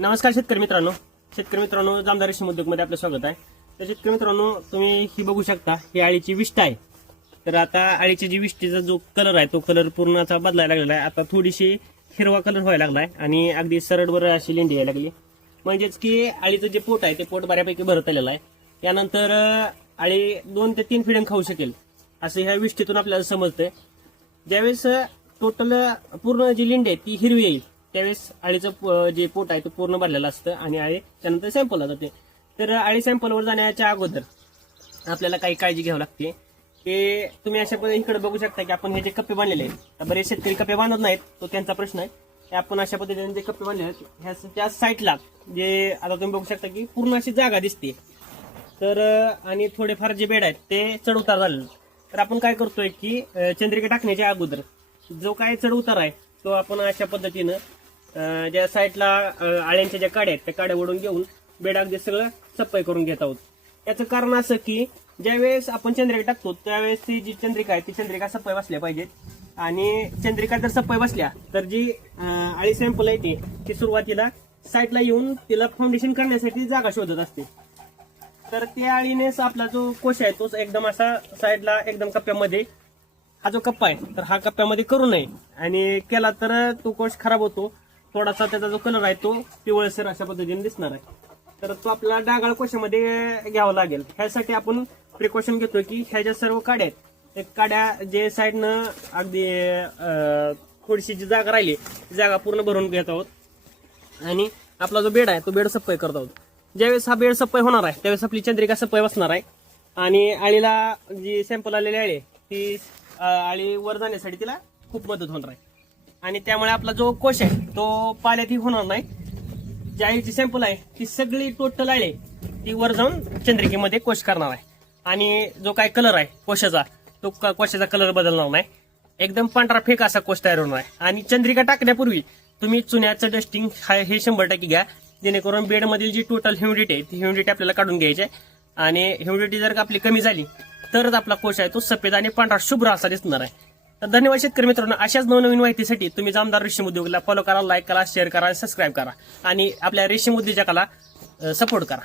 नमस्कार शेतकरी मित्रांनो जामदार रेशीम उद्योगमध्ये आपलं स्वागत आहे। तर शेतकरी मित्रांनो, तुम्ही ही बघू शकता, ही आळीची विष्ट आहे। तर आता आळीची जी विष्टीचा जो कलर आहे तो कलर पूर्णचा बदलायला लागलेला आहे। आता थोडीशी हिरवा कलर व्हायला लागलाय आणि अगदी सरळवर अशी लेंडी यायला लागली, म्हणजेच की आळीचं जे पोट आहे ते पोट बऱ्यापैकी भरत आलेलं आहे। त्यानंतर आळी 2 ते 3 फिडिंग खाऊ शकेल असं ह्या विष्टीतून आपल्याला समजतंय। ज्यावेळेस टोटल पूर्ण जी लेंडी आहे ती हिरवी येईल त्यावेळेस आळीचं जे पोट आहे ते पूर्ण भरलेलं असतं आणि आळी त्यानंतर सॅम्पलला जाते। तर आळी सॅम्पलवर जाण्याच्या अगोदर आपल्याला काही काळजी घ्यावी लागते। ते तुम्ही अशा पद्धतीने इकडे बघू शकता की आपण हे जे कप्पे बांधलेले आहेत, बरेच शेतकरी कप्पे बांधत नाहीत, तो त्यांचा प्रश्न आहे। हे आपण अशा पद्धतीने जे कप्पे बांधले आहेत ह्या त्या साईडला जे आता तुम्ही बघू शकता की पूर्ण अशी जागा दिसते। तर आणि थोडेफार जे बेड आहेत ते चढ उतार झालेले। तर आपण काय करतोय की चंद्रिका टाकण्याच्या अगोदर जो काय चढ उतार आहे तो आपण अशा पद्धतीनं ज्या साईडला आळ्यांच्या ज्या काड्या आहेत त्या काड्या ओढून घेऊन बेड अगदी सगळं सफाई करून घेत आहोत। याचं कारण असं की ज्यावेळेस आपण चंद्रिका टाकतो त्यावेळेस ती जी चंद्रिका आहे ती चंद्रिका सफाई बसल्या पाहिजेत। आणि चंद्रिका जर सफाई बसल्या तर जी आळी सॅम्पल आहे ती सुरुवातीला साईडला येऊन तिला फाउंडेशन करण्यासाठी जागा शोधत असते। तर त्या आळीनेच आपला जो कोश आहे तो एकदम असा साईडला एकदम कप्प्यामध्ये, हा जो कप्पा आहे तर हा कप्प्यामध्ये करू नये, आणि केला तर तो कोश खराब होतो। थोडासा त्याचा जो कलर आहे तो पिवळसर अशा पद्धतीने दिसणार आहे। तर तो आपल्याला डागाळ कोशामध्ये घ्यावा लागेल। ह्यासाठी आपण प्रिकॉशन घेतो की ह्या ज्या सर्व काड्या आहेत त्या काड्या जे साईडनं अगदी थोडीशी जी जागा राहिली ती जागा पूर्ण भरून घेत आहोत आणि आपला जो बेड आहे तो बेड सफाई करत आहोत। ज्यावेळेस हा बेड सफाई होणार आहे त्यावेळेस आपली चंद्रिका सफाई बसणार आहे आणि आळीला जी सॅम्पल आलेली आळी ती आळी वर जाण्यासाठी तिला खूप मदत होणार आहे आणि त्यामुळे आपला जो कोश आहे तो पाण्यातही होणार नाही। जी आळीची सॅम्पल आहे ती सगळी टोटल आळी ती वर जाऊन चंद्रिकेमध्ये कोश करणार आहे आणि जो काय कलर आहे कोशाचा तो कोशाचा कलर बदलणार नाही, एकदम पांढरा फेक असा कोश तयार होणार आहे। आणि चंद्रिका टाकण्यापूर्वी तुम्ही चुन्याचं डस्टिंग हे 100% घ्या, जेणेकरून बेडमधील जी टोटल ह्युमिडिटी आहे ती ह्युमिडिटी आपल्याला काढून घ्यायची आहे आणि ह्युमिडिटी जर आपली कमी झाली तरच आपला कोश आहे तो सफेद आणि पांढरा शुभ्र असा दिसणार आहे। तर धन्यवाद शेतकरी मित्रांनो, अशाच नवनवीन माहितीसाठी तुम्ही जामदार रेशीम उद्योगला फॉलो करा, लाईक करा, शेअर करा, सबस्क्राईब करा आणि आपल्या रेशीम उद्योजकाला सपोर्ट करा।